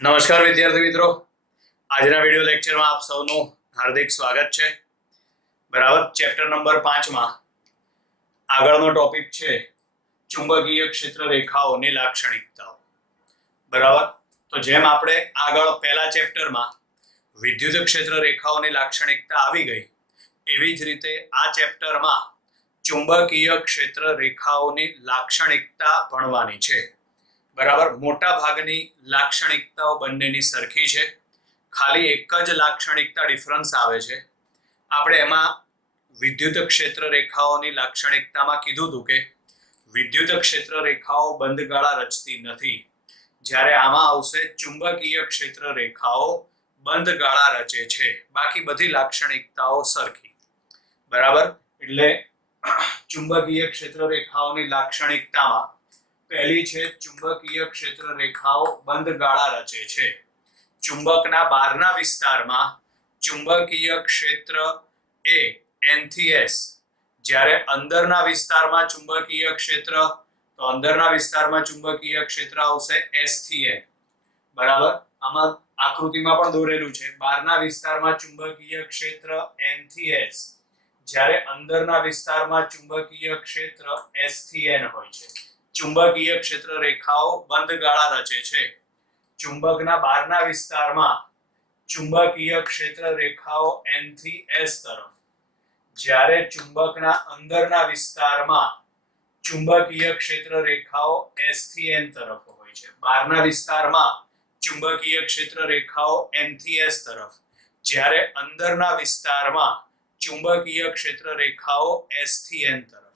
નમસ્કાર વિદ્યાર્થી મિત્રો, આજના વિડિયો લેક્ચરમાં આપ સૌનું હાર્દિક સ્વાગત છે. બરાબર, ચેપ્ટર નંબર 5 માં આગળનો ટોપિક છે ચુંબકીય ક્ષેત્ર રેખાઓની લાક્ષણિકતાઓ. બરાબર, તો જેમ આપણે આગળ પહેલા ચેપ્ટરમાં વિદ્યુત ક્ષેત્ર રેખાઓની લાક્ષણિકતા આવી ગઈ, એવી જ રીતે આ ચેપ્ટરમાં ચુંબકીય ક્ષેત્ર રેખાઓની લાક્ષણિકતા ભણવાની છે. બરાબર, મોટા ભાગની લાક્ષણિકતાઓ બંનેની સરખી છે, ખાલી એક જ લાક્ષણિકતા ડિફરન્સ આવે છે. આપણે એમાં વિદ્યુત ક્ષેત્ર રેખાઓની લાક્ષણિકતામાં કીધું હતું કે વિદ્યુત ક્ષેત્ર રેખાઓ બંધ ગાળા રચતી નથી, જ્યારે આમાં આવશે ચુંબકીય ક્ષેત્ર રેખાઓ બંધ ગાળા રચે છે. બાકી બધી લાક્ષણિકતાઓ સરખી. બરાબર, એટલે ચુંબકીય ક્ષેત્ર રેખાઓની લાક્ષણિકતામાં પહેલી છે ચુંબકીય ક્ષેત્ર રેખાઓ બંધ ગાળા રચે છે. ચુંબકના બહારના વિસ્તારમાં ચુંબકીય ક્ષેત્ર એ N થી S, જ્યારે અંદરના વિસ્તારમાં ચુંબકીય ક્ષેત્ર, તો અંદરના વિસ્તારમાં ચુંબકીય ક્ષેત્ર આવશે S થી N. બરાબર, આમાં આકૃતિમાં પણ દોરેલું છે. બહારના વિસ્તારમાં ચુંબકીય ક્ષેત્ર N થી S, જ્યારે અંદરના વિસ્તારમાં ચુંબકીય ક્ષેત્ર S થી N હોય છે. ચુંબકીય ક્ષેત્ર રેખાઓ બંધ ગાળા રચે છે. ચુંબકના બહારના વિસ્તારમાં ચુંબકીય ક્ષેત્ર રેખાઓ N થી S તરફ, જ્યારે ચુંબકના અંદરના વિસ્તારમાં ચુંબકીય ક્ષેત્ર રેખાઓ S થી N તરફ હોય છે. બહારના વિસ્તારમાં ચુંબકીય ક્ષેત્ર રેખાઓ N થી S તરફ, જ્યારે અંદરના વિસ્તારમાં ચુંબકીય ક્ષેત્ર રેખાઓ S થી N તરફ.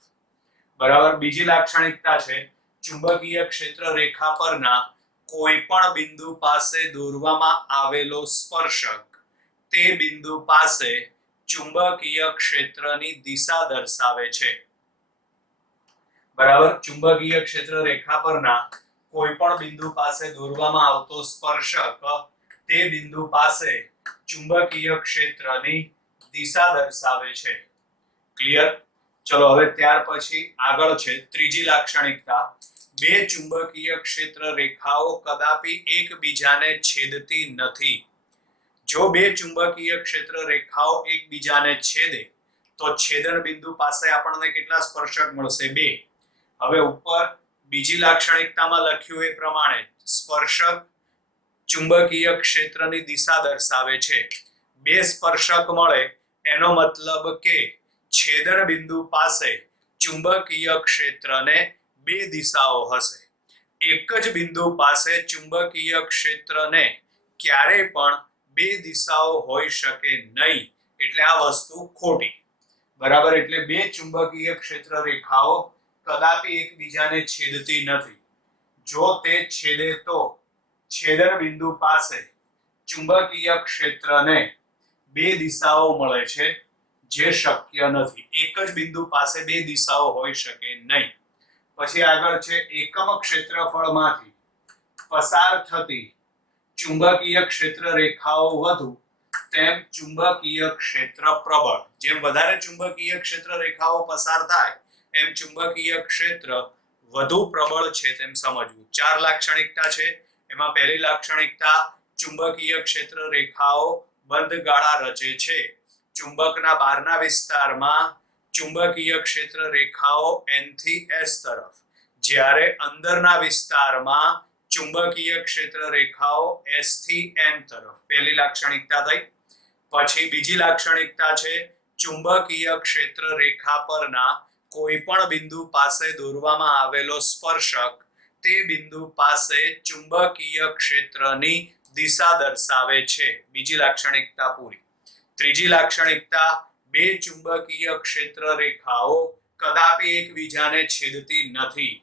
બરાબર, બીજી લાક્ષણિકતા છે ચુંબકીય ક્ષેત્ર રેખા પરના કોઈ પણ બિંદુ પાસે દોરવામાં આવેલો સ્પર્શક તે બિંદુ પાસે ચુંબકીય ક્ષેત્રની દિશા દર્શાવે છે. બરાબર, ચુંબકીય ક્ષેત્ર રેખા પરના કોઈ પણ બિંદુ પાસે દોરવામાં આવતો સ્પર્શક તે બિંદુ પાસે ચુંબકીય ક્ષેત્રની દિશા દર્શાવે છે. ક્લિયર? ચલો હવે ત્યાર પછી આગળ છે ત્રીજી લાક્ષણિકતા, બે ચુંબકીય ક્ષેત્ર રેખાઓ કદાપી એકબીજાને છેદતી નથી. જો બે ચુંબકીય ક્ષેત્ર રેખાઓ એકબીજાને છેદે તો છેદન બિંદુ પાસે આપણને કેટલા સ્પર્શક મળશે? 2. હવે ઉપર બીજી લાક્ષણિકતામાં લખ્યું એ પ્રમાણે સ્પર્શક ચુંબકીય ક્ષેત્રની દિશા દર્શાવે છે. 2 સ્પર્શક મળે એનો મતલબ કે છેદન બિંદુ પાસે ચુંબકીય ક્ષેત્રને 2 દિશાઓ હશે. એક જ બિંદુ પાસે ચુંબકીય ક્ષેત્રને ક્યારેય પણ 2 દિશાઓ હોઈ શકે નહીં, એટલે આ વસ્તુ ખોટી. બરાબર, એટલે 2 ચુંબકીય ક્ષેત્ર રેખાઓ કદાપી એકબીજાને છેદતી નથી. જો તે છેદે તો છેદન બિંદુ પાસે ચુંબકીય ક્ષેત્રને 2 દિશાઓ મળે છે, જે શક્ય નથી. એક જ બિંદુ પાસે 2 દિશાઓ હોઈ શકે નહીં. પછી આગળ છે એકમ ક્ષેત્રફળમાંથી પસાર થતી ચુંબકીય ક્ષેત્ર રેખાઓ વધુ તેમ ચુંબકીય ક્ષેત્ર પ્રબળ. જેમ વધારે ચુંબકીય ક્ષેત્ર રેખાઓ પસાર થાય એમ ચુંબકીય ક્ષેત્ર વધુ પ્રબળ છે તેમ સમજવું. 4 લાક્ષણિકતા છે. એમાં પહેલી લાક્ષણિકતા ચુંબકીય ક્ષેત્ર રેખાઓ બંધ ગાળા રચે છે. ચુંબકના બહારના વિસ્તારમાં ચુંબકીય ક્ષેત્ર રેખાઓ N થી S તરફ, જ્યારે અંદરના વિસ્તારમાં ચુંબકીય ક્ષેત્ર રેખાઓ S થી N તરફ. પહેલી લાક્ષણિકતા થઈ. પછી બીજી લાક્ષણિકતા છે ચુંબકીય ક્ષેત્ર રેખા પરના કોઈ પણ બિંદુ પાસે દોરવામાં આવેલો સ્પર્શક તે બિંદુ પાસે ચુંબકીય ક્ષેત્રની દિશા દર્શાવે છે. બીજી લાક્ષણિકતા પૂરી. ત્રીજી લાક્ષણિકતા, બે ચુંબકીય ક્ષેત્ર રેખાઓ કદાપી એકબીજાને છેદતી નથી.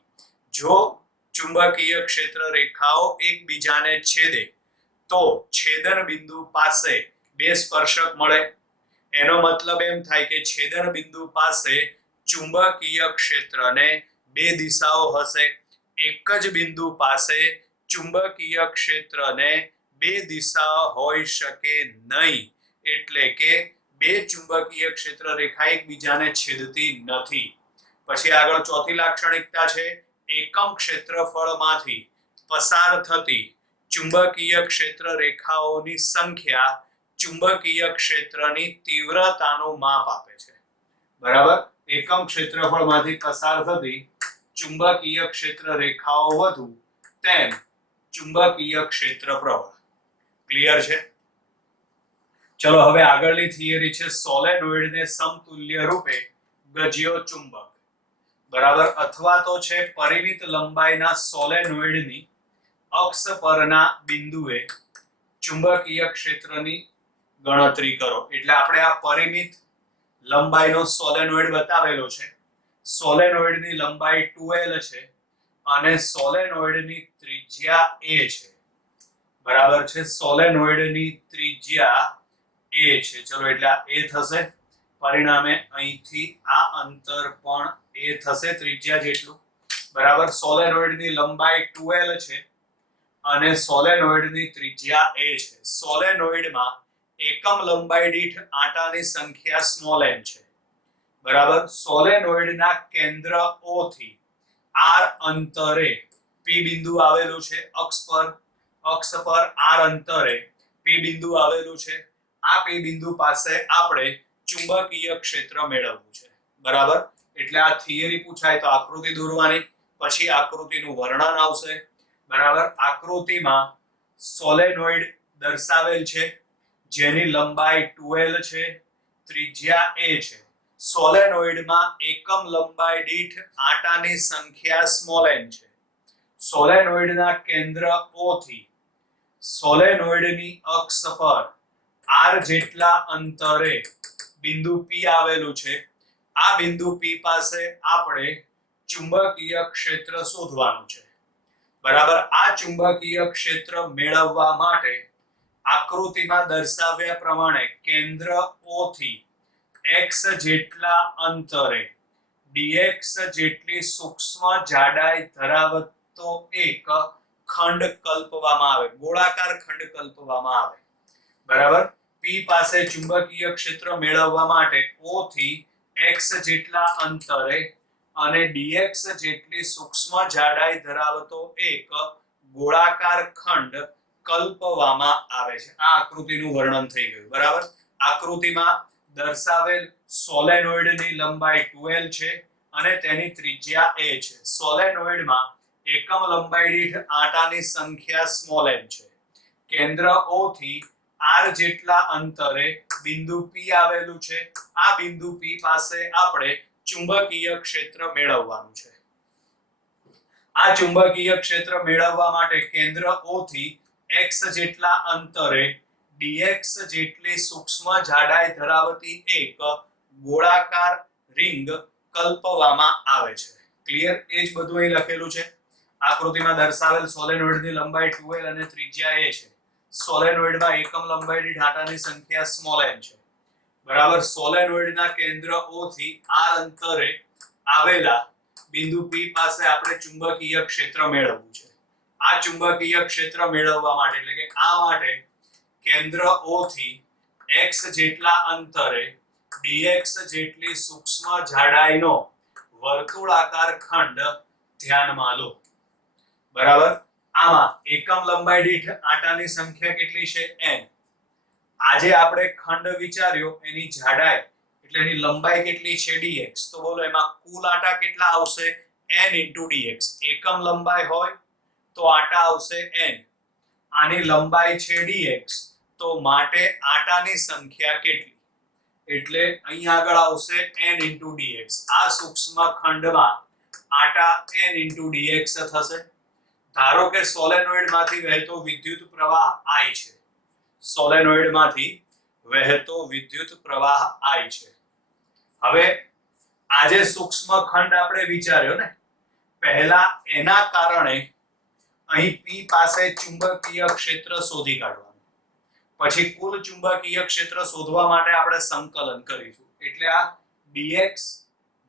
જો ચુંબકીય ક્ષેત્ર રેખાઓ એકબીજાને છેદે તો છેદન બિંદુ પાસે 2 સ્પર્શક મળે. એનો મતલબ એમ થાય કે છેદન બિંદુ પાસે ચુંબકીય ક્ષેત્રને 2 દિશાઓ હશે. એક જ બિંદુ પાસે ચુંબકીય ક્ષેત્રને 2 દિશા હોઈ શકે નહીં, એટલે કે 2 ચુંબકીય ક્ષેત્ર રેખા એકબીજાને છેદતી નથી. પછી આગળ ચોથી લાક્ષણિકતા છે એકમ ક્ષેત્રફળમાંથી પસાર થતી ચુંબકીય ક્ષેત્ર રેખાઓની સંખ્યા ચુંબકીય ક્ષેત્રની તીવ્રતાનું માપ આપે છે. બરાબર, એકમ ક્ષેત્રફળમાંથી પસાર થતી ચુંબકીય ક્ષેત્ર રેખાઓ વધુ તેમ ચુંબકીય ક્ષેત્ર પ્રવાહ. ક્લિયર છે? ચલો હવે આગળની થિયરી છે સોલેનોઇડને સમતુલ્ય રૂપે ગજ્યો ચુંબક. બરાબર, અથવા તો છે પરિમિત લંબાઈના સોલેનોઇડની અક્ષ પરના બિંદુએ ચુંબકીય ક્ષેત્રની ગણતરી કરો. એટલે આપણે આ પરિમિત લંબાઈનો સોલેનોઇડ બતાવેલો છે. સોલેનોઇડની લંબાઈ 2l છે અને સોલેનોઇડની ત્રિજ્યા a છે. બરાબર છે, સોલેનોઇડની ત્રિજ્યા a છે. ચલો એટલે આ a થશે, પરિણામે અહીંથી આ અંતર પણ a થશે ત્રિજ્યા જેટલું. બરાબર, સોલેનોઇડની લંબાઈ 2l છે અને સોલેનોઇડની ત્રિજ્યા a છે. સોલેનોઇડમાં એકમ લંબાઈ દીઠ આંટાની સંખ્યા સ્મોલ n છે. બરાબર, સોલેનોઇડના કેન્દ્ર O થી r અંતરે p બિંદુ આવેલું છે. અક્ષ પર r અંતરે p બિંદુ આવેલું છે. આ p બિંદુ પાસે આપણે ચુંબકીય ક્ષેત્ર મેળવવું છે. બરાબર, એટલે આ થિયરી પૂછાય તો આકૃતિ દોરવાની, પછી આકૃતિનું વર્ણન આવશે. બરાબર, આકૃતિમાં સોલેનોઇડ દર્શાવેલ છે જેની લંબાઈ 2l છે, ત્રિજ્યા a છે. સોલેનોઇડમાં એકમ લંબાઈ દીઠ આંટાની સંખ્યા સ્મોલ n છે. સોલેનોઇડના કેન્દ્ર O થી સોલેનોઇડની અક્ષ પર r જેટલા અંતરે બિંદુ P આવેલું છે. આ બિંદુ P પાસે આપણે ચુંબકીય ક્ષેત્ર શોધવાનું છે. બરાબર, આ ચુંબકીય ક્ષેત્ર મેળવવા માટે આકૃતિમાં દર્શાવ્યા પ્રમાણે કેન્દ્ર O થી x જેટલા અંતરે dx જેટલી સૂક્ષ્મ જાડાઈ ધરાવતો એક ખંડ કલ્પવામાં આવે, ગોળાકાર ખંડ કલ્પવામાં આવે. બરાબર, P પાસે ચુંબકીય ક્ષેત્ર મેળવવા માટે O થી x જેટલા અંતરે અને dx જેટલી સૂક્ષ્મ જાડાઈ ધરાવતો એક ગોળાકાર ખંડ કલ્પવામાં આવે છે. આ આકૃતિનું વર્ણન થઈ ગયું. બરાબર, આકૃતિમાં દર્શાવેલ સોલેનોઇડની લંબાઈ 2l છે અને તેની ત્રિજ્યા a છે. સોલેનોઇડમાં એકમ લંબાઈ દીઠ આંટાની સંખ્યા સ્મોલ n છે. કેન્દ્ર O થી r જેટલા અંતરે બિંદુ P આવેલું છે. આ બિંદુ P પાસે આપણે ચુંબકીય ક્ષેત્ર મેળવવાનું છે. આ ચુંબકીય ક્ષેત્ર મેળવવા માટે કેન્દ્ર O થી x જેટલા અંતરે dx જેટલી સૂક્ષ્મ જાડાઈ ધરાવતી એક ગોળાકાર રિંગ કલ્પવામાં આવે છે. ક્લિયર? એ જ બધું અહીં લખેલું છે. આકૃતિમાં દર્શાવેલ સોલેનોઇડની લંબાઈ 2l અને ત્રિજ્યા a છે. સોલેનોઇડમાં એકમ લંબાઈ દીઠ આંટાની સંખ્યા સ્મોલ n છે. બરાબર, સોલેનોઇડના કેન્દ્ર O થી r અંતરે આવેલા બિંદુ P પાસે આપણે ચુંબકીય ક્ષેત્ર મેળવવું છે. આ ચુંબકીય ક્ષેત્ર મેળવવા માટે એટલે કે આ માટે કેન્દ્ર O થી x જેટલા અંતરે dx જેટલી સૂક્ષ્મ જાડાઈનો વર્તુળાકાર ખંડ ધ્યાનમાં લો. બરાબર, આમાં એકમ લંબાઈ દીઠ આંટાની સંખ્યા કેટલી છે? n. આજે આપણે ખંડ વિચાર્યો એની જાડાઈ એટલે એની લંબાઈ કેટલી છે? dx. તો બોલો એમાં કુલ આંટા કેટલા આવશે? n * dx. એકમ લંબાઈ હોય તો આંટા આવશે n. આની લંબાઈ છે dx, તો માટે આંટાની સંખ્યા કેટલી? એટલે અહીં આગળ આવશે n * dx. આ સૂક્ષ્મ ખંડમાં આંટા n * dx થશે. ધારો કે સોલેનોઇડમાંથી વહેતો વિદ્યુત પ્રવાહ I છે. સોલેનોઇડમાંથી વહેતો વિદ્યુત પ્રવાહ I છે. હવે આજે સૂક્ષ્મ ખંડ આપણે વિચાર્યો ને, પહેલા એના કારણે અહીં P પાસે ચુંબકીય ક્ષેત્ર શોધી કાઢવાનું. પછી કુલ ચુંબકીય ક્ષેત્ર શોધવા માટે આપણે સંકલન કરીશું. એટલે આ dx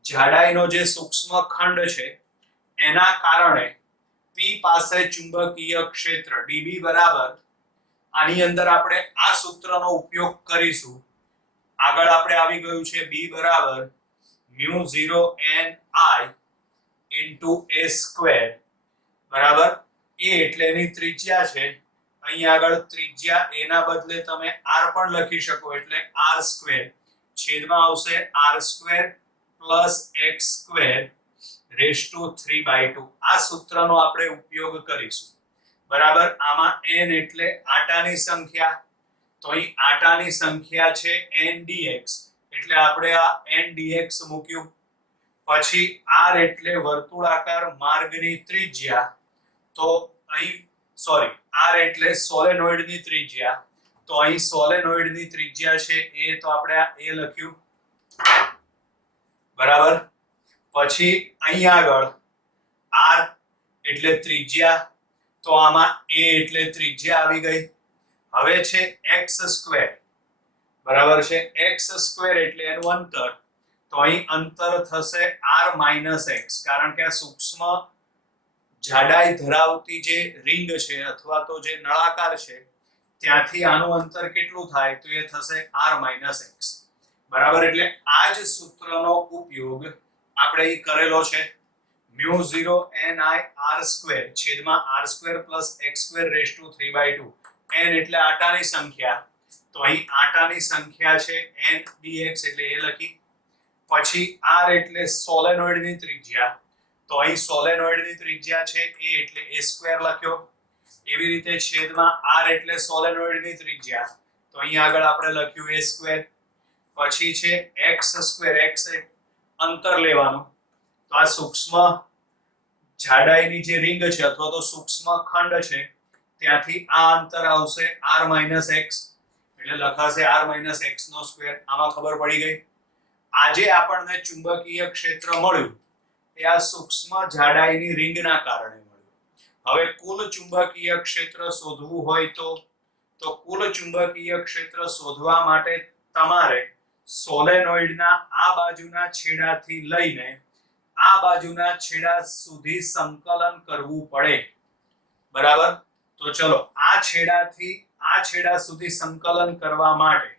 જાડાઈનો જે સૂક્ષ્મ ખંડ છે એના કારણે P પાસે ચુંબકીય ક્ષેત્ર dB બરાબર, આની અંદર આપણે આ સૂત્રનો ઉપયોગ કરીશું. આગળ આપણે આવી ગયું છે B બરાબર μ0 n I * a² બરાબર. a એટલે એની ત્રિજ્યા છે અહીં આગળ ત્રિજ્યા a ના બદલે તમે r પણ લખી શકો એટલે r² છેદમાં આવશે r² + x² રેઝ ટુ 3/2 આ સૂત્રનો આપણે ઉપયોગ કરીશું બરાબર આમાં n એટલે આટાની સંખ્યા તો અહીં આટાની સંખ્યા છે n dx એટલે આપણે આ n dx મૂક્યું પછી r એટલે વર્તુળાકાર માર્ગની ત્રિજ્યા તો અહીં r એટલે સોલેનોઇડની ત્રિજ્યા તો અહીં સોલેનોઇડની ત્રિજ્યા છે એ તો આપણે આ a લખ્યું બરાબર પછી અહીં આગળ r એટલે ત્રિજ્યા તો આમાં a એટલે ત્રિજ્યા આવી ગઈ હવે છે x² બરાબર છે x² એટલે એનું અંતર તો અહીં અંતર થશે r - x કારણ કે આ સૂક્ષ્મ જાડાઈ ધરાવતી જે રિંગ છે અથવા તો જે નળાકાર છે ત્યાંથી આનું અંતર કેટલું થાય તો એ થશે r - x બરાબર એટલે આ જ સૂત્રનો ઉપયોગ આપણે અહીં કરેલો છે μ0 ni r² છેદમાં r² + x² rays two 3/2 n એટલે આટાની સંખ્યા તો અહીં આટાની સંખ્યા છે n dx એટલે એ લખી પછી r એટલે સોલેનોઇડની ત્રિજ્યા તો અહીં સોલેનોઇડની ત્રિજ્યા છે a એટલે a² લખ્યો એવી રીતે છેદમાં r એટલે સોલેનોઇડની ત્રિજ્યા તો અહીં આગળ આપણે લખ્યું a² પછી છે x² x અંતર લેવાનું તો આ સૂક્ષ્મ જાડાઈની જે રિંગ છે અથવા તો સૂક્ષ્મ ખંડ છે ત્યાંથી આ અંતર આવશે r - x એટલે લખાશે r - x નો સ્ક્વેર આમાં ખબર પડી ગઈ આજે આપણને ચુંબકીય ક્ષેત્ર મળ્યું એ આ સૂક્ષ્મ જાડાઈની રિંગના કારણે મળ્યું હવે કુલ ચુંબકીય ક્ષેત્ર શોધવું હોય તો કુલ ચુંબકીય ક્ષેત્ર શોધવા માટે તમારે સોલેનોઇડના આ બાજુના છેડાથી લઈને આ બાજુના છેડા સુધી સંકલન કરવું પડે બરાબર તો ચલો આ છેડાથી આ છેડા સુધી સંકલન કરવા માટે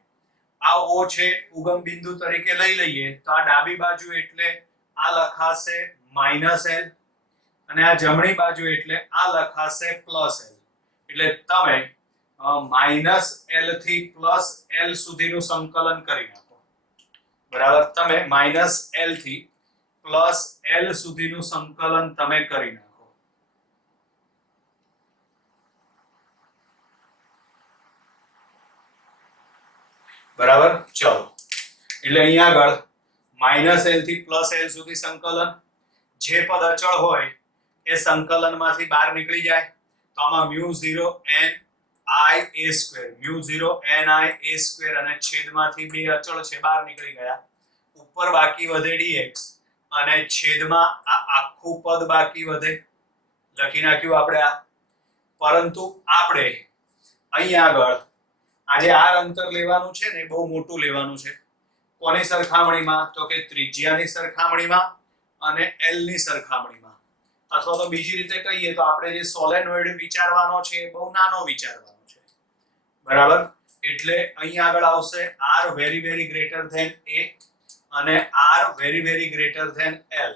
આ O છે ઉગમ બિંદુ તરીકે લઈ લઈએ તો આ ડાબી બાજુ એટલે આ લખાશે -l અને આ જમણી બાજુ એટલે આ લખાશે +l એટલે તમે -l થી +l સુધીનું સંકલન કરી નાખો બરાબર તમે -l થી +l સુધીનું સંકલન તમે કરી નાખો બરાબર ચલો એટલે અહીંયા આગળ -l થી +l સુધી સંકલન જે પદ અચળ હોય એ સંકલનમાંથી બહાર નીકળી જાય તો આમાં μ0 n I a² μ0 n I a² અને છેદમાંથી બે અચળ છે બહાર નીકળી ગયા ઉપર બાકી વધે dx અને છેદમાં આ આખું પદ બાકી વધે લખી નાખ્યું આપણે આ પરંતુ આપણે અહીં આગળ આજે r અંતર લેવાનું છે ને બહુ મોટું લેવાનું છે કોની સરખામણીમાં તો કે ત્રિજ્યાની સરખામણીમાં અને l ની સરખામણીમાં અથવા તો બીજી રીતે કહીએ તો આપણે જે સોલેનોઇડ વિચારવાનો છે એ બહુ નાનો વિચારવાનો છે બરાબર એટલે અહીં આગળ આવશે r very very greater than a અને r very very greater than l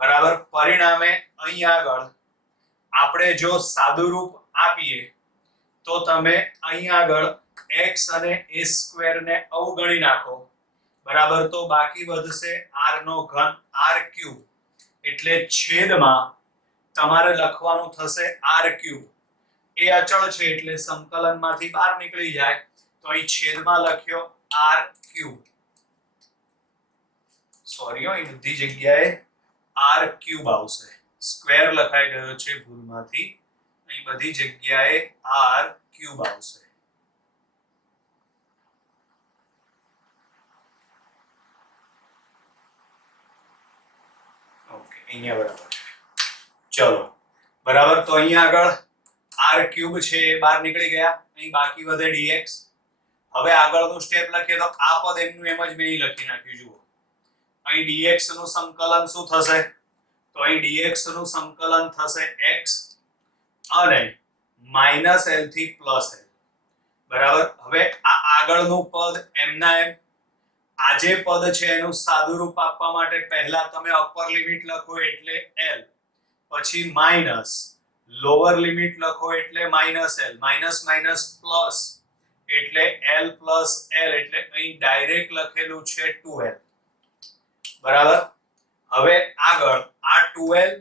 બરાબર પરિણામે અહીં આગળ આપણે જો સાદુરૂપ આપીએ તો તમે અહીં આગળ x અને a² ને અવગણી નાખો બરાબર તો બાકી વધશે r નો ઘન r³ એટલે છેદમાં તમારે લખવાનું થશે r³ એ અચળ છે એટલે સંકલનમાંથી બહાર નીકળી જાય તો અહીં છેદમાં લખ્યો r³ સોરી અહીં બધી જગ્યાએ r³ આવશે સ્ક્વેર લખાઈ ગયો છે ભૂલમાંથી અહીં બધી જગ્યાએ r³ આવશે ઓકે અહીંયા બરાબર ચલો બરાબર તો અહીંયા આગળ r³ છે એ બહાર નીકળી ગયા અહીં બાકી વધે dx હવે આગળનું સ્ટેપ લખીએ તો આ પદ એમનું એમ જ મેં અહીં લખી નાખ્યું જુઓ અહીં dx નું સંકલન શું થશે તો અહીં dx નું સંકલન થશે x અને -l થી +l બરાબર હવે આ આગળનું પદ એમના એમ આ જે પદ છે એનું સાદુરૂપ આપવા માટે પહેલા તમે અપર લિમિટ લખો એટલે l પછી માઈનસ લોઅર લિમિટ લખો એટલે minus L, minus minus plus એટલે એલ પ્લસ એલ, એટલે અહીં ડાયરેક્ટ લખેલું છે 2l. બરાબર. હવે આગળ આ 2l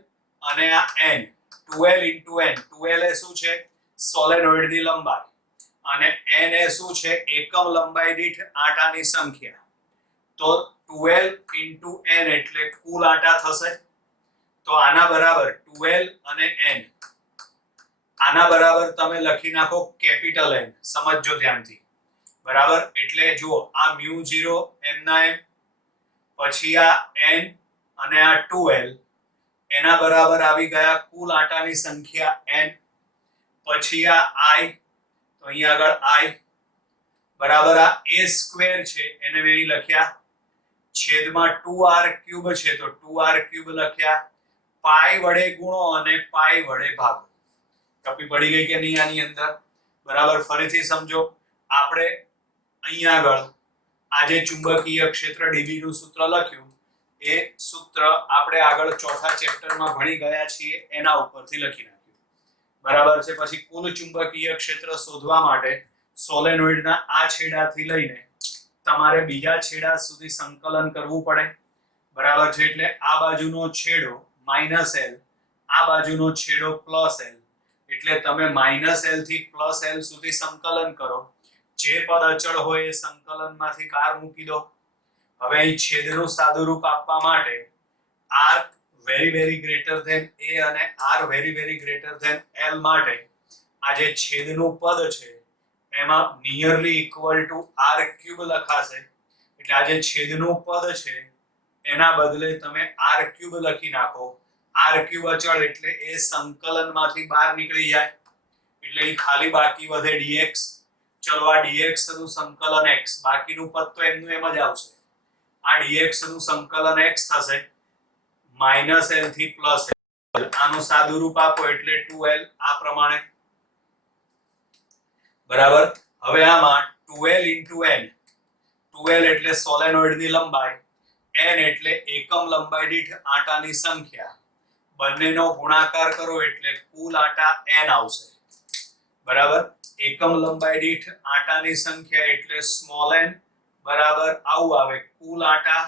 અને આ n, 2l into n, 2l એ શું છે? સોલેનોઇડ ની લંબાઈ, અને n એ શું છે? એકમ લંબાઈ દીઠ આંટાની સંખ્યા. તો 2l into n એટલે કુલ આંટા થશે. તો આના બરાબર 2l અને n, આના બરાબર તમે લખી નાખો કેપિટલ N. સમજજો ધ્યાનથી. બરાબર. એટલે જુઓ આ μ0 m ના m, પછી આ n અને આ 2l, એના બરાબર આવી ગયા કુલ આંટાની સંખ્યા n. પછી આ i, તો અહીં આગળ i બરાબર આ a સ્ક્વેર છે એને મેં અહીં લખ્યા, છેદમાં 2r³ છે તો 2r³ લખ્યા, પાઈ વડે ગુણો અને પાઈ વડે ભાગો. કપી પડી ગઈ કે નહીં આની અંદર? બરાબર. ફરીથી સમજો. આપણે અહીં આગળ આ જે ચુંબકીય ક્ષેત્ર dB નું સૂત્ર લખ્યું, એ સૂત્ર આપણે આગળ ચોથા ચેપ્ટરમાં ભણી ગયા છીએ એના ઉપરથી લખી નાખ્યું. બરાબર છે. પછી કુલ ચુંબકીય ક્ષેત્ર શોધવા માટે સોલેનોઇડના આ છેડાથી લઈને તમારે બીજા છેડા સુધી સંકલન કરવું પડે. બરાબર છે. એટલે આ બાજુનો છેડો -l, આ બાજુનો છેડો +l, એટલે તમે -l થી +l સુધી સંકલન કરો. જે પદ અચળ હોય એ સંકલનમાંથી બહાર મૂકી દો. હવે અહીં છેદનું સાદુરૂપ આપવા માટે r very very greater than a અને r very very greater than l માટે આ જે છેદનું પદ છે એમાં નિયરલી ઇક્વલ ટુ r³ લખાશે. એટલે આ જે છેદનું પદ છે એના બદલે તમે r³ લખી નાખો. r³ અચળ એટલે એ સંકલનમાંથી બહાર નીકળી જાય, એટલે એ ખાલી બાકી વધે dx. ચલો આ dx નું સંકલન x, બાકીનું પદ તો એમનું એમ જ આવશે. આ dx નું સંકલન x થશે -l થી +l. આનું સાદુરૂપ આપો એટલે 2l આ પ્રમાણે. બરાબર. હવે આમાં 2l into n, 2l એટલે સોલેનોઇડ ની લંબાઈ, n એટલે એકમ લંબાઈ દીઠ આંટાની સંખ્યા. બંનેનો ગુણાકાર કરો એટલે કુલ આંટા n આવશે. બરાબર. એકમ લંબાઈ દીઠ આંટાની સંખ્યા એટલે સ્મોલ n બરાબર આવું આવે. કુલ આંટા,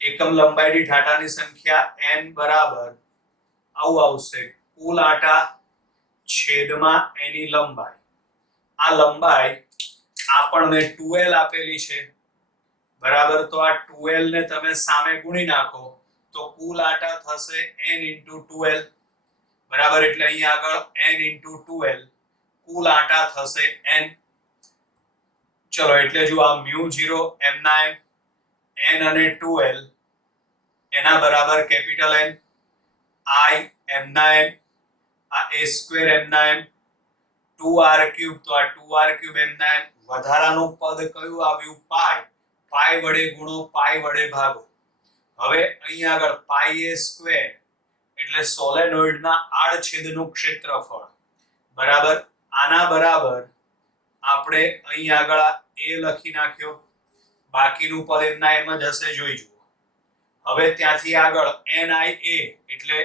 એકમ લંબાઈ દીઠ આંટાની સંખ્યા n બરાબર આવું આવશે. કુલ આંટા છેદમાં એની લંબાઈ. આ લંબાઈ આપણને 2l આપેલી છે. બરાબર. તો આ 2l ને તમે સામે ગુણી નાખો તો કુલ આંટા થશે n into 2l. બરાબર. એટલે અહીં આગળ n into 2l, કુલ આંટા થશે n. ચલો એટલે જો આ μ0 m ના m, n અને 2l એના બરાબર કેપિટલ N, i m ના m, આ a સ્ક્વેર m ના m, 2r³ તો આ 2r³ m ના m. વધારાનું પદ કયું આવ્યું? પાઈ. પાઈ વડે ગુણો, પાઈ વડે ભાગો. હવે અહીં આગળ પાઈ a સ્ક્વેર એટલે સોલેનોઇડના આડછેદનું ક્ષેત્રફળ. બરાબર. આના બરાબર આપણે અહીં આગળ a લખી નાખ્યો, બાકીનું પદ એમના એમ જ હશે, જોઈ જુઓ. હવે ત્યાંથી આગળ NIA એટલે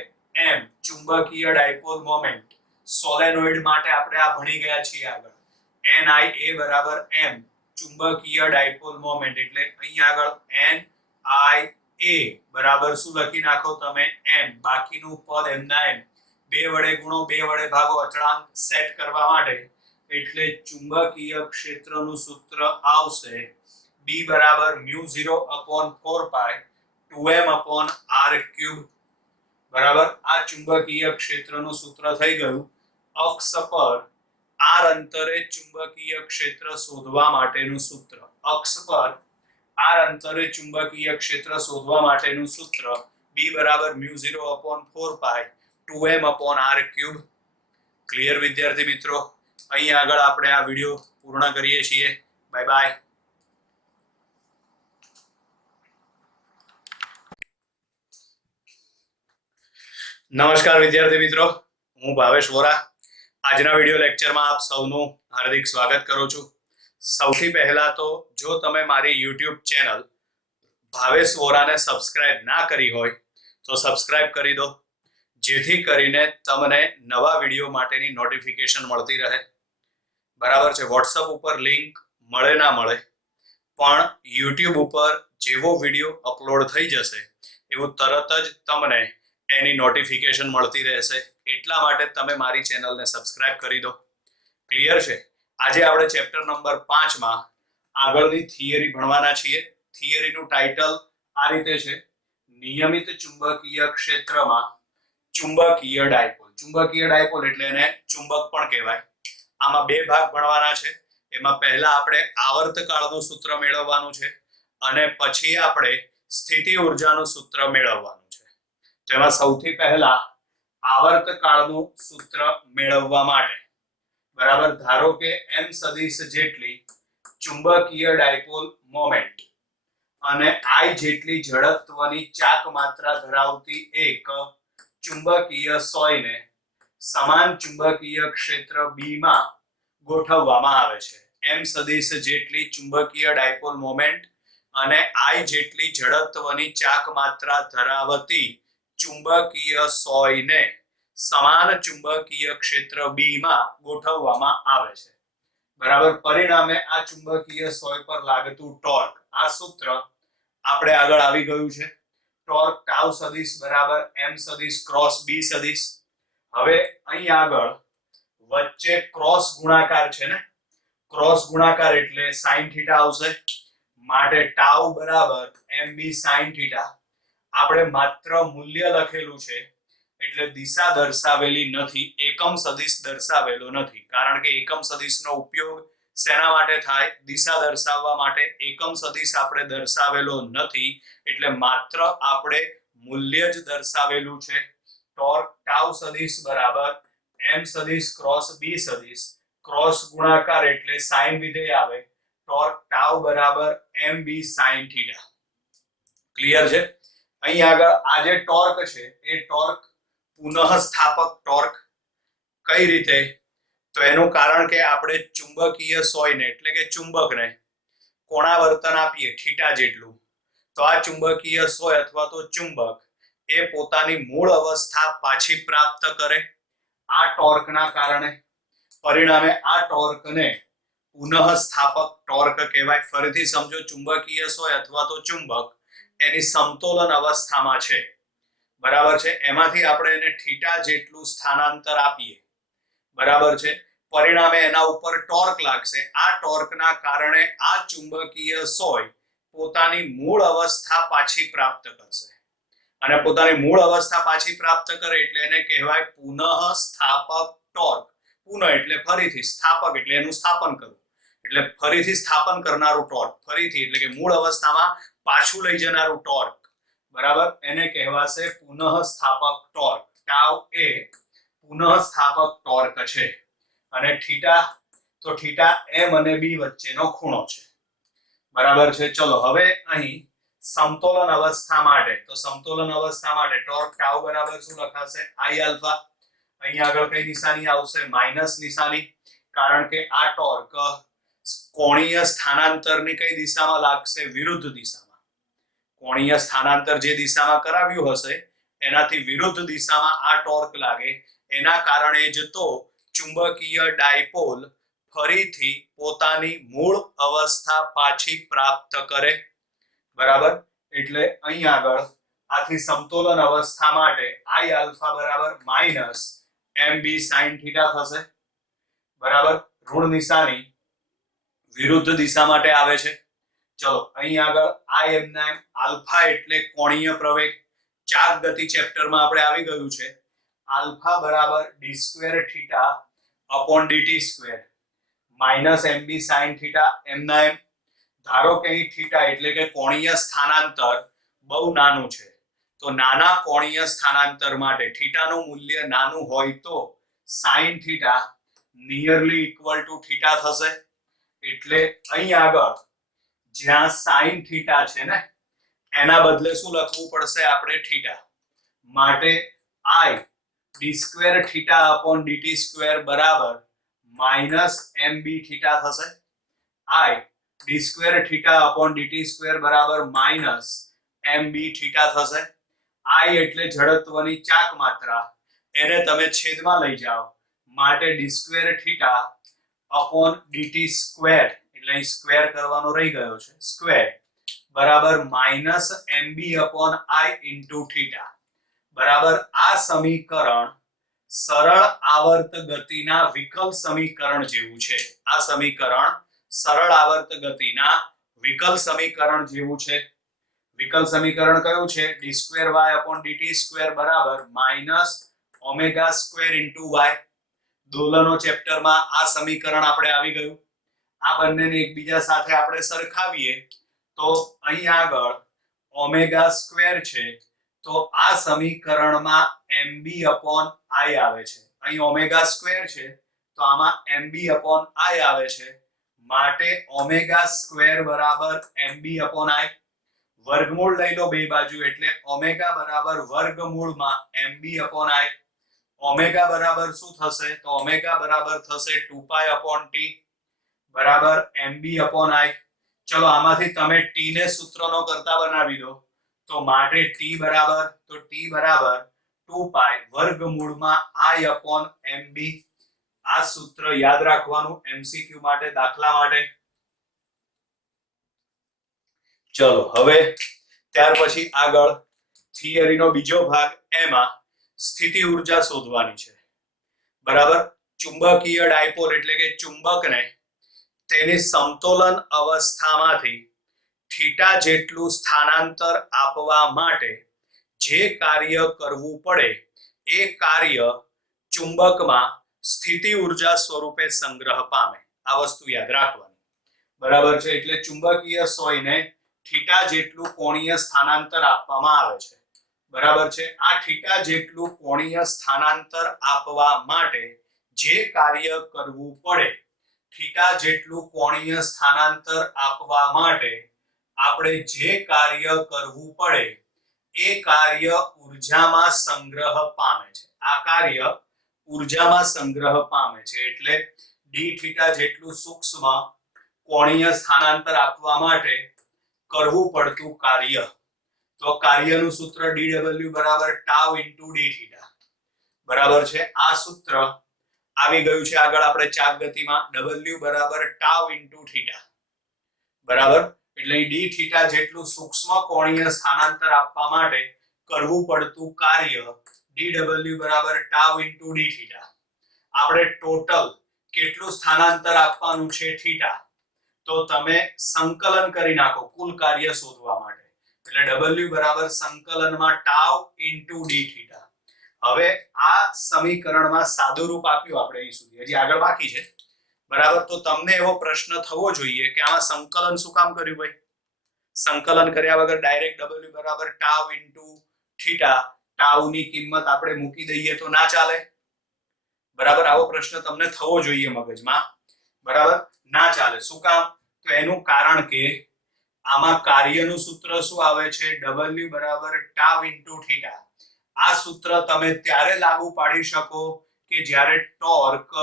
m ચુંબકીય ડાયપોલ મોમેન્ટ. સોલેનોઇડ માટે આપણે આ ભણી ગયા છીએ આગળ. NIA બરાબર m ચુંબકીય ડાયપોલ મોમેન્ટ, એટલે અહીં આગળ NIA બરાબર શું લખી નાખો તમે? m. બાકીનું પદ એમના એમ. 2 વડે ગુણો, 2 વડે ભાગો અચળાંક સેટ કરવા માટે. એટલે ચુંબકીય ક્ષેત્રનું સૂત્ર આવશે B બરાબર μ0/4π 2m/r³. બરાબર. આ ચુંબકીય ક્ષેત્રનું સૂત્ર થઈ ગયું. અક્ષ પર r અંતરે ચુંબકીય ક્ષેત્ર શોધવા માટેનું સૂત્ર. અક્ષ પર r અંતરે ચુંબકીય ક્ષેત્ર શોધવા માટેનું સૂત્ર B બરાબર μ0/4π 2m/r³. ક્લિયર વિદ્યાર્થી મિત્રો? અહીં આગળ આપણે આ વિડિયો પૂર્ણ કરીએ છીએ. Bye bye. નમસ્કાર વિદ્યાર્થી મિત્રો, હું ભાવેશ વોરા. આજના વિડિયો લેક્ચરમાં આપ સૌનું હાર્દિક સ્વાગત કરું છું. સૌથી પહેલા તો જો તમે મારી YouTube ચેનલ ભાવેશ વોરાને સબસ્ક્રાઇબ ના કરી હોય તો સબસ્ક્રાઇબ કરી દો, જેથી કરીને તમને નવા વિડીયો માટેની નોટિફિકેશન મળતી રહે. બરાબર છે. વોટ્સઅપ ઉપર લિંક મળે ના મળે, પણ યુટ્યુબ ઉપર જેવો વિડીયો અપલોડ થઈ જશે એવું તરત જ તમને એની નોટિફિકેશન મળતી રહેશે. એટલા માટે તમે મારી ચેનલને સબસ્ક્રાઇબ કરી દો. ક્લિયર છે? આજે આપણે ચેપ્ટર નંબર 5 માં આગળની થિયરી ભણવાના છીએ. થિયરીનું ટાઇટલ આ રીતે છે: નિયમિત ચુંબકીય ક્ષેત્રમાં ચુંબકીય ડાયપોલ. ચુંબકીય ડાયપોલ એટલે એને ચુંબક પણ કહેવાય. આમાં બે ભાગ ભણવાના છે. એમાં પહેલા આપણે આવર્તકાળનું સૂત્ર મેળવવાનું છે અને પછી આપણે સ્થિતિ ઊર્જાનું સૂત્ર મેળવવાનું છે. તો એમાં સૌથી પહેલા આવર્તકાળનું સૂત્ર મેળવવા માટે, બરાબર, ધારો કે m સદિશ જેટલી ચુંબકીય ડાયપોલ મોમેન્ટ અને I જેટલી જડત્વની ચાક માત્રા ધરાવતી એક ચુંબકીય સોયને સમાન ચુંબકીય ક્ષેત્ર B માં ગોઠવવામાં આવે છે. m સદિશ જેટલી ચુંબકીય ડાયપોલ મોમેન્ટ અને I જેટલી જડત્વની ચાક માત્રા ધરાવતી ચુંબકીય સોયને સમાન ચુંબકીય ક્ષેત્ર B માં ગોઠવવામાં આવે છે. બરાબર. પરિણામે આ ચુંબકીય સોય પર લાગતું ટોર્ક, આ સૂત્ર આપણે આગળ આવી ગયું છે. ટોર્ક ટાઉ સદિશ બરાબર m સદિશ ક્રોસ b સદિશ. હવે અહીં આગળ વચ્ચે ક્રોસ ગુણાકાર છે ને, ક્રોસ ગુણાકાર એટલે sin થીટા આવશે. માટે ટાઉ બરાબર mb sin થીટા. આપણે માત્ર મૂલ્ય લખેલું છે એટલે દિશા દર્શાવેલી નથી, એકમ સદિશ દર્શાવેલો નથી. કારણ કે એકમ સદિશનો ઉપયોગ શેના માટે થાય? દિશા દર્શાવવા માટે. એકમ સદિશ આપણે દર્શાવેલો નથી એટલે માત્ર આપણે મૂલ્ય જ દર્શાવેલું છે. ટોર્ક ટાઉ સદિશ બરાબર m સદિશ ક્રોસ b સદિશ. ક્રોસ ગુણાકાર એટલે sin વિધેય આવે. ટોર્ક ટાઉ બરાબર mb sin થીટા. ક્લિયર છે? અહીં આગળ આ જે ટોર્ક છે એ ટોર્ક પુનઃસ્થાપક ટોર્ક. કઈ રીતે? તો એનું કારણ કે આપણે ચુંબકીય સોયને એટલે કે ચુંબકને કોણાવર્તન આપીએ થીટા જેટલું, તો આ ચુંબકીય સોય અથવા તો ચુંબક એ પોતાની મૂળ અવસ્થા પાછી પ્રાપ્ત કરે આ ટોર્કના કારણે. પરિણામે આ ટોર્કને પુનઃસ્થાપક ટોર્ક કહેવાય. ફરીથી સમજો, ચુંબકીય સોય અથવા તો ચુંબક એની સમતોલન અવસ્થામાં છે, બરાબર છે. એમાંથી આપણે એને થીટા જેટલું સ્થાનાંતર આપીએ, બરાબર છે. પરિણામે એના ઉપર ટોર્ક લાગશે. આ ટોર્કના કારણે આ ચુંબકીય સોય પોતાની મૂળ અવસ્થા પાછી પ્રાપ્ત કરશે અને પોતાની મૂળ અવસ્થા પાછી પ્રાપ્ત કરે એટલે એને કહેવાય પુનઃસ્થાપક ટોર્ક. પુનઃ એટલે ફરીથી, સ્થાપક એટલે એનું સ્થાપન કરવું, એટલે ફરીથી સ્થાપન કરનારું ટોર્ક. ફરીથી એટલે કે મૂળ અવસ્થામાં પાછું લઈ જનારું ટોર્ક, બરાબર. એને કહેવાશે પુનઃસ્થાપક ટોર્ક. ટાઉ એ પુનઃસ્થાપક ટોર્ક છે અને થીટા, તો થીટા m અને b વચ્ચેનો ખૂણો છે, બરાબર છે. ચલો હવે અહીં સમતોલન અવસ્થા માટે, તો સમતોલન અવસ્થા માટે ટોર્ક ટાઉ બરાબર શું લખાશે? I alpha. અહીં આગળ કઈ નિશાની આવશે? માઈનસ નિશાની. કારણ કે આ ટોર્ક કોણીય સ્થાનાંતરની કઈ દિશામાં લાગશે? વિરુદ્ધ દિશામાં. કોણીય સ્થાનાંતર જે દિશામાં કરાવ્યું હશે એનાથી વિરુદ્ધ દિશામાં આ ટોર્ક લાગે. એના કારણે જ તો ચુંબકીય ડાયપોલ ફરીથી પોતાની મૂળ અવસ્થા પાછી પ્રાપ્ત કરે, બરાબર. એટલે અહીં આગળ આથી સમતોલન અવસ્થા માટે I આલ્ફા બરાબર માઈનસ mb sin થીટા થશે, બરાબર. ઋણ નિશાની વિરુદ્ધ દિશા માટે આવે છે. ચલો અહીં આગળ I m ના m આલ્ફા એટલે કોણીય પ્રવેગ. ચાક ગતિ ચેપ્ટરમાં આપણે આવી ગયું છે. આલ્ફા બરાબર d square theta upon dt square minus mb sin theta m ના m. ધારો કે અહીં થીટા એટલે કે કોણીય સ્થાનાંતર બહુ નાનું છે, તો નાના કોણીય સ્થાનાંતર માટે થીટાનું મૂલ્ય નાનું હોય તો sin theta nearly equal to theta થશે. એટલે અહીં આગળ જ્યાં sin થીટા છે ને એના બદલે શું લખવું પડશે? આપણે થીટા. માટે I d square theta upon dt square બરાબર માઈનસ mb થીટા થશે. I d square theta upon dt square બરાબર માઈનસ mb થીટા થશે. I એટલે જડત્વની ચાક માત્રા એને તમે છેદમાં લઈ જાઓ માટે d square theta upon dt square એટલે અહીં સ્ક્વેર કરવાનો રહી ગયો છે સ્ક્વેર બરાબર minus mb upon i into theta બરાબર આ સમીકરણ સરળ આવર્ત ગતિના વિકલ સમીકરણ જેવું છે આ સમીકરણ સરળ આવર્ત ગતિના વિકલ સમીકરણ જેવું છે વિકલ સમીકરણ કયું છે d2y dt2 બરાબર minus omega square into y દોલનો ચેપ્ટરમાં આ સમીકરણ આપણે આવી ગયું આ બંનેને એકબીજા સાથે આપણે સરખાવીએ તો અહીં આગળ ઓમેગા સ્ક્વેર છે તો આ સમીકરણમાં mb અપોન i આવે છે અહીં ઓમેગા સ્ક્વેર છે તો આમાં mb અપોન i આવે છે માટે ઓમેગા સ્ક્વેર બરાબર mb અપોન i વર્ગમૂળ લઈ લો બે બાજુ એટલે ઓમેગા બરાબર વર્ગમૂળમાં mb અપોન i ઓમેગા બરાબર શું થશે તો ઓમેગા બરાબર થશે 2 અપોન t બરાબર mb અપોન i ચલો આમાંથી તમે t ને સૂત્રનો કરતા બનાવી દો તો માટે t બરાબર 2 વર્ગમૂળમાં i અપોન mb આ સૂત્ર યાદ રાખવાનું MCQ માટે દાખલા માટે ચલો હવે ત્યાર પછી આગળ થિયરીનો બીજો ભાગ એમાં સ્થિતિ ઊર્જા શોધવાની છે બરાબર ચુંબકીય ડાયપોલ એટલે કે ચુંબકને તેની સમતોલન અવસ્થામાંથી થીટા જેટલું સ્થાનાંતર આપવા માટે જે કાર્ય કરવું પડે એ કાર્ય ચુંબકમાં સ્થિતિ ઊર્જા સ્વરૂપે સંગ્રહ પામે આ વસ્તુ યાદ રાખવાની બરાબર છે એટલે ચુંબકીય સોયને થીટા જેટલું કોણીય સ્થાનાંતર આપવામાં આવે છે બરાબર છે આ થીટા જેટલું કોણીય સ્થાનાંતર આપવા માટે જે કાર્ય કરવું પડે થીટા જેટલું કોણીય સ્થાનાંતર આપવા માટે આપણે જે કાર્ય કરવું પડે એ કાર્ય ઊર્જામાં સંગ્રહ પામે છે આ કાર્ય ઊર્જામાં સંગ્રહ પામે છે એટલે d થીટા જેટલું સૂક્ષ્મ કોણીય સ્થાનાંતર આપવા માટે કરવું પડતું કાર્ય તો કાર્યનું સૂત્ર dw બરાબર ટાઉ ઇન્ટુ d થીટા બરાબર છે આ સૂત્ર આવી ગયું છે આગળ આપણે ચાપ ગતિમાં w બરાબર ટાઉ ઇન્ટુ થીટા બરાબર એટલે d થીટા જેટલું સૂક્ષ્મ કોણીય સ્થાનાંતર આપવા માટે કરવું પડતું કાર્ય dw બરાબર ટાઉ ઇન્ટુ d થીટા આપણે ટોટલ કેટલું સ્થાનાંતર આપવાનું છે થીટા તો તમે સંકલન કરી નાખો કુલ કાર્ય શોધવા માટે એટલે w બરાબર સંકલનમાં ટાઉ ઇન્ટુ d થીટા હવે આ સમીકરણમાં સાદું રૂપ આપ્યું આપણે અહીં સુધી હજી આગળ બાકી છે બરાબર તો તમને એવો પ્રશ્ન થવો જોઈએ કે આમાં સંકલન શું કામ કર્યું ભાઈ સંકલન કર્યા વગર ડાયરેક્ટ w બરાબર ટાઉ ઇન્ટુ થીટા ટાઉ ની કિંમત આપણે મૂકી દઈએ તો ના ચાલે બરાબર આવો પ્રશ્ન તમને થવો જોઈએ મગજમાં બરાબર ના ચાલે શું કામ તો એનું કારણ કે આમાં કાર્યનું સૂત્ર શું આવે છે w બરાબર ટાઉ ઇન્ટુ થીટા આ સૂત્ર તમે ત્યારે લાગુ પાડી શકો કે જ્યારે ટોર્ક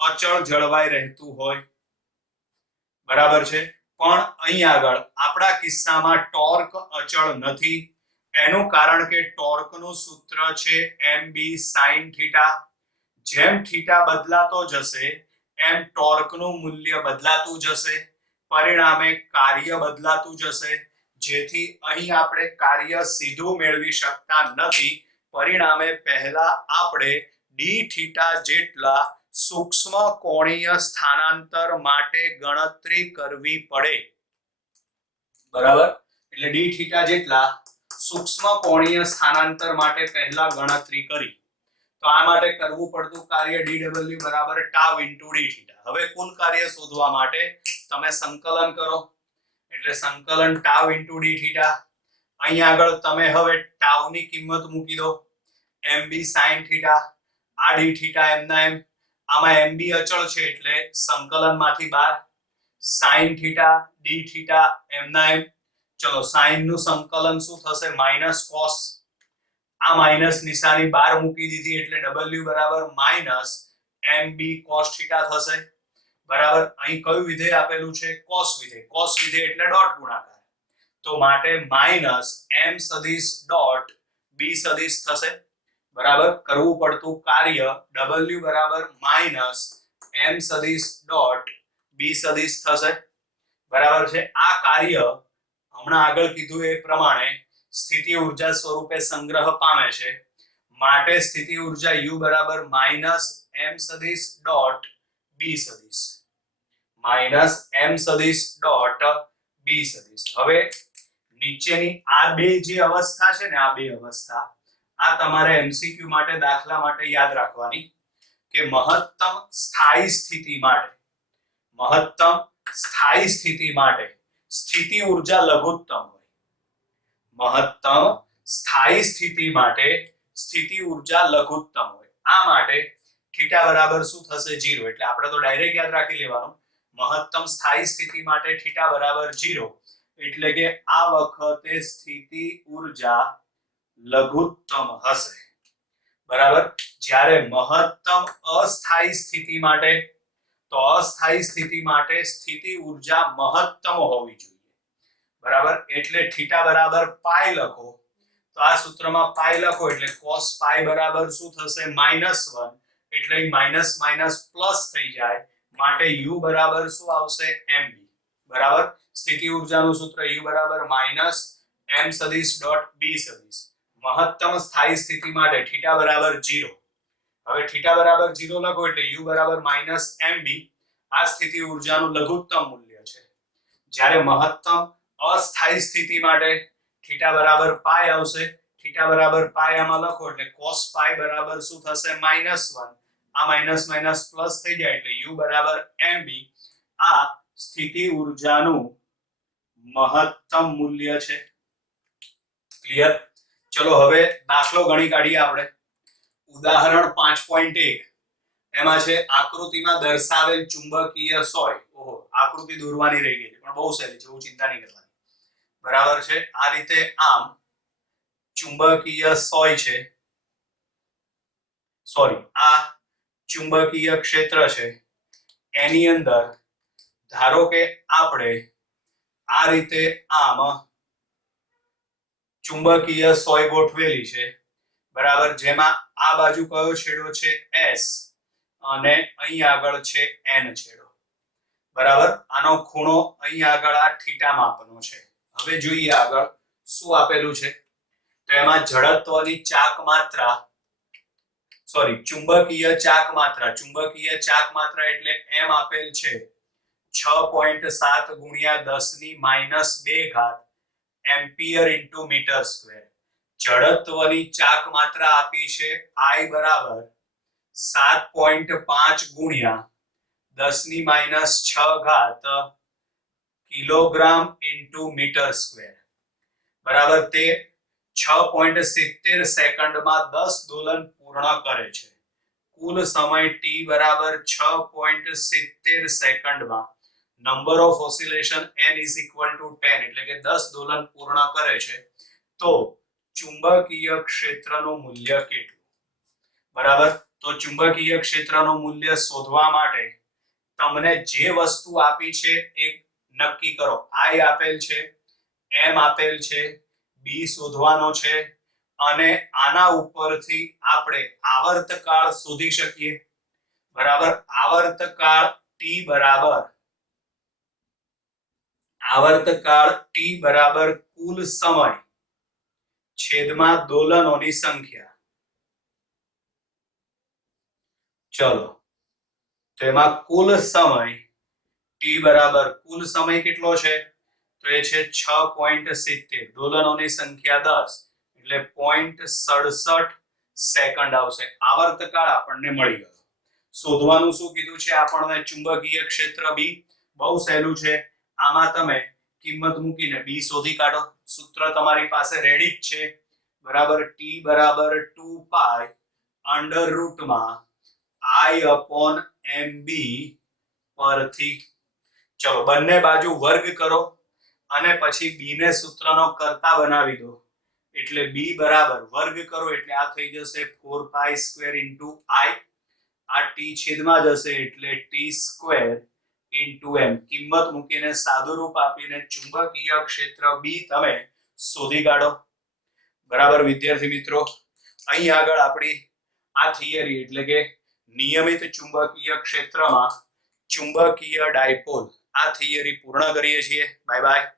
અચળ જળવાઈ રહેતું હોય બરાબર છે પણ અહીં આગળ આપણા કિસ્સામાં ટોર્ક અચળ નથી એનું કારણ કે ટોર્કનું સૂત્ર છે mb sin થીટા જેમ થીટા બદલાતો જશે એમ ટોર્કનું મૂલ્ય બદલાતું જશે પરિણામે કાર્ય બદલાતું જશે જેથી અહીં આપણે કાર્ય સીધું મેળવી શકતા નથી પરિણામે પહેલા આપણે d થીટા જેટલા સૂક્ષ્મ કોણીય સ્થાનાંતર માટે ગણતરી કરવી પડે બરાબર એટલે d થીટા જેટલા સૂક્ષ્મ કોણીય સ્થાનાંતર માટે પહેલા ગણતરી કરી તો આ માટે કરવું પડતું કાર્ય dw બરાબર ટાઉ ઇન્ટુ d થીટા હવે કુલ કાર્ય શોધવા માટે તમે સંકલન કરો એટલે સંકલન ટાઉ ઇન્ટુ d થીટા અહીં આગળ તમે હવે ટાઉ ની કિંમત મૂકી દો mb sin થીટા આ d થીટા એમના એમ આમાં mb અચળ છે એટલે સંકલનમાંથી બહાર sin થીટા d થીટા એમના એમ ચલો sin નું સંકલન શું થશે માઈનસ cos આ માઈનસ નિશાની બહાર મૂકી દીધી એટલે w બરાબર માઈનસ mb cos થીટા થશે બરાબર અહીં કયું વિધેય આપેલું છે cos વિધેય એટલે ડોટ ગુણાકાર તો માટે માઈનસ m સદિશ ડોટ b સદિશ થશે બરાબર કરવું પડતું કાર્ય W બરાબર માઇનસ m સદિશ ડોટ b સદિશ થશે બરાબર છે આ કાર્ય હમણાં આગળ કીધું એ પ્રમાણે સ્થિતિ ઊર્જા સ્વરૂપે સંગ્રહ પામે છે માટે સ્થિતિ ઊર્જા U બરાબર માઇનસ m સદિશ ડોટ b સદિશ માઇનસ m સદિશ ડોટ b સદિશ હવે નીચેની આ બે જે અવસ્થા છે ને આ બે અવસ્થા આ તમારે MCQ માટે દાખલા માટે યાદ રાખવાની કે મહત્તમ સ્થાયી સ્થિતિ માટે સ્થિતિ ઊર્જા લઘુત્તમ હોય મહત્તમ સ્થાયી સ્થિતિ માટે સ્થિતિ ઊર્જા લઘુત્તમ હોય આ માટે થીટા બરાબર શું થશે 0 એટલે આપણે તો ડાયરેક્ટ યાદ રાખી લેવાનું મહત્તમ સ્થાયી સ્થિતિ માટે થીટા બરાબર 0 એટલે કે આ વખતે સ્થિતિ ઊર્જા લઘુત્તમ હશે બરાબર જ્યારે મહત્તમ અસ્થાયી સ્થિતિ માટે તો અસ્થાયી સ્થિતિ માટે સ્થિતિ ઊર્જા મહત્તમ હોવી જોઈએ બરાબર એટલે થીટા બરાબર પાઈ લખો તો આ સૂત્રમાં પાઈ લખો એટલે cos પાઈ બરાબર શું થશે -1 એટલે માઈનસ માઈનસ પ્લસ થઈ જાય માટે u બરાબર શું આવશે mb બરાબર સ્થિતિ ઊર્જાનું સૂત્ર u બરાબર માઈનસ m સદિશ ડોટ b સદિશ મહત્તમ સ્થાયી સ્થિતિ માટે થીટા બરાબર 0 હવે થીટા બરાબર 0 લખો એટલે u બરાબર માઈનસ mb આ સ્થિતિ ઊર્જાનું લઘુત્તમ મૂલ્ય છે જ્યારે મહત્તમ અસ્થાયી સ્થિતિ માટે થીટા બરાબર પાઈ આવશે થીટા બરાબર પાઈ આમાં લખો એટલે cos પાઈ બરાબર શું થશે -1 આ માઈનસ માઈનસ પ્લસ થઈ જાય એટલે u બરાબર mb આ સ્થિતિ ઊર્જાનું મહત્તમ મૂલ્ય છે ક્લિયર ચલો હવે દાખલો ગણી કાઢીએ આપણે ઉદાહરણ 5.1 એમાં છે આકૃતિમાં દર્શાવેલ ચુંબકીય સોય ઓહો આકૃતિ દોરવાની રહી ગઈ છે પણ બહુ સહેલી છે બહુ ચિંતા નહીં કરવાની બરાબર છે આ રીતે આમ ચુંબકીય સોય છે સોરી આ ચુંબકીય ક્ષેત્ર છે એની અંદર ધારો કે આપણે આ રીતે આમ ચુંબકીય સોય ગોઠવેલી છે બરાબર જેમાં આ બાજુ કયો છેડો છે S અને અહીં આગળ છે N છેડો બરાબર આનો ખૂણો અહીં આગળ આ થીટા માપનો છે હવે જોઈએ આગળ શું આપેલું છે તો એમાં જડત્વની ચાક માત્રા સોરી ચુંબકીય ચાક માત્રા એટલે m આપેલ છે 6.7 ગુણ્યા 10⁻2 ઘાત એમ્પિયર ઇન્ટુ મીટર સ્ક્વેર જડત્વની ચાક માત્રા આપી છે I બરાબર 7.5 ગુણ્યા 10⁻6 ઘાત કિલોગ્રામ ઇન્ટુ મીટર સ્ક્વેર બરાબર તે 6.70 સેકન્ડમાં 10 દોલન પૂર્ણ કરે છે કુલ સમય t બરાબર 6.70 સેકન્ડમાં number of oscillation n is equal to 10 એટલે કે 10 દોલન પૂર્ણ કરે છે તો ચુંબકીય ક્ષેત્રનું મૂલ્ય કેટલું બરાબર તો ચુંબકીય ક્ષેત્રનું મૂલ્ય શોધવા માટે તમને જે વસ્તુ આપી છે એ નક્કી કરો I આપેલ છે m આપેલ છે b શોધવાનો છે અને આના ઉપરથી આપણે આવર્તકાળ શોધી શકીએ બરાબર આવર્તકાળ t બરાબર કુલ સમય છેદમાં દોલનોની સંખ્યા ચલો તો એમાં કુલ સમય t બરાબર કુલ સમય કેટલો છે તો એ છે 6.70 દોલનોની સંખ્યા 10 એટલે 0.67 સેકન્ડ આવશે આવર્તકાળ આપણને મળી ગયો શોધવાનું શું કીધું છે આપણને ચુંબકીય ક્ષેત્ર B બહુ સહેલું છે આમાં તમે કિંમત મૂકીને B શોધી કાઢો સૂત્ર તમારી પાસે રેડી જ છે બરાબર t બરાબર 2 પાઈ અંડર રૂટમાં I upon mb પરથી ચલો બંને બાજુ વર્ગ કરો અને પછી b ને સૂત્રનો કર્તા બનાવી દો એટલે b બરાબર વર્ગ કરો એટલે આ થઈ જશે 4 પાઈ સ્ક્વેર ઇન્ટુ I આ t છેદમાં જશે એટલે t સ્ક્વેર ઇન્ટુ m કિંમત મૂકીને સાદુરૂપ આપીને ચુંબકીય ક્ષેત્ર B તમે શોધી કાઢો બરાબર વિદ્યાર્થી મિત્રો અહીં આગળ આપણી આ થિયરી એટલે કે નિયમિત ચુંબકીય ક્ષેત્રમાં ચુંબકીય ડાયપોલ આ થિયરી પૂર્ણ કરીએ છીએ. Bye bye.